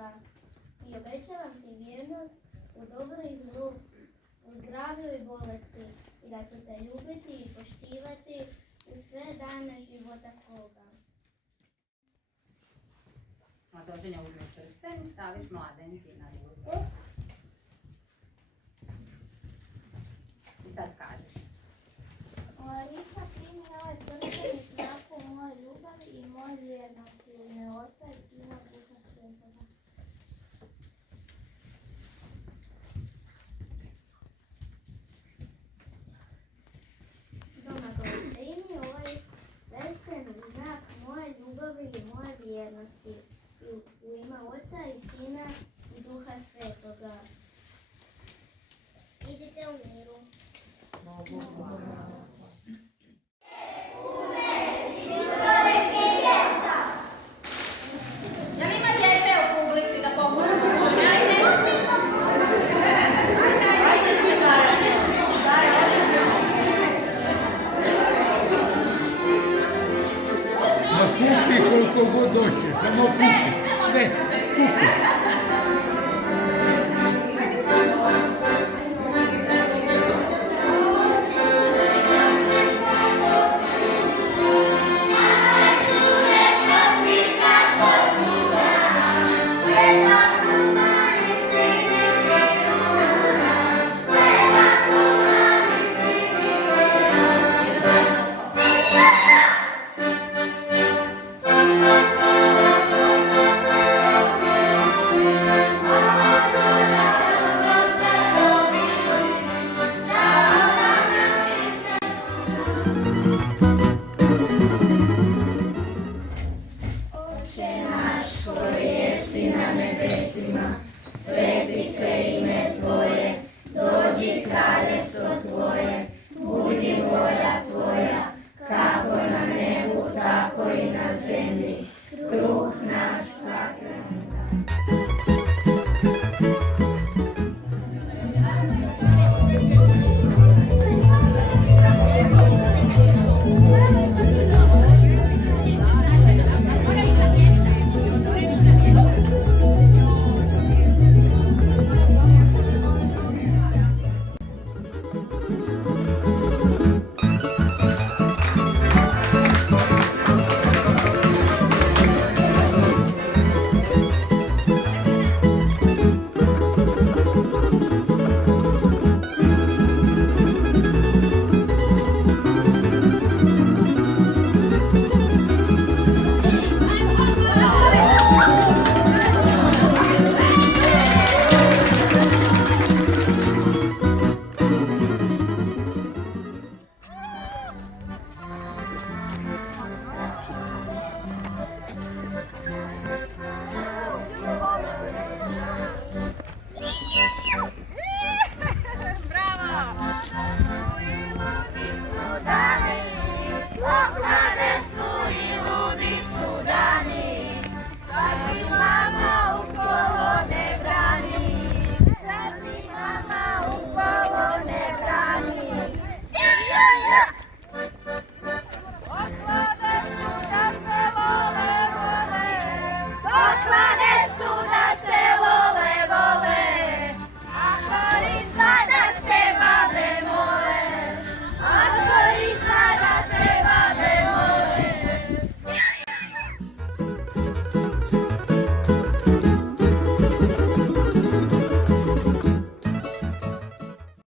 Boga. I obećavam ti vjernost u dobru i zlu, u zdravlju i bolesti, i da ću te ljubiti i poštivati u sve dane života svoga. Mladoženja uzmeš prsten i staviš mladenki na ruku. I sad kažeš. Larisa, primi ovaj prsten i znaku moje ljubavi i moje vjernosti u ime Oca i Sina Duha Svetoga. Domagoj, primi ovaj prsten i znak moje ljubavi i moje vjernosti u ime Oca i Sina i Duha Svetoga. Idite u miru. Je li ima djece u publici da pogledamo? Ma kupi koliko god hoće, samo kupi, sve, kupi.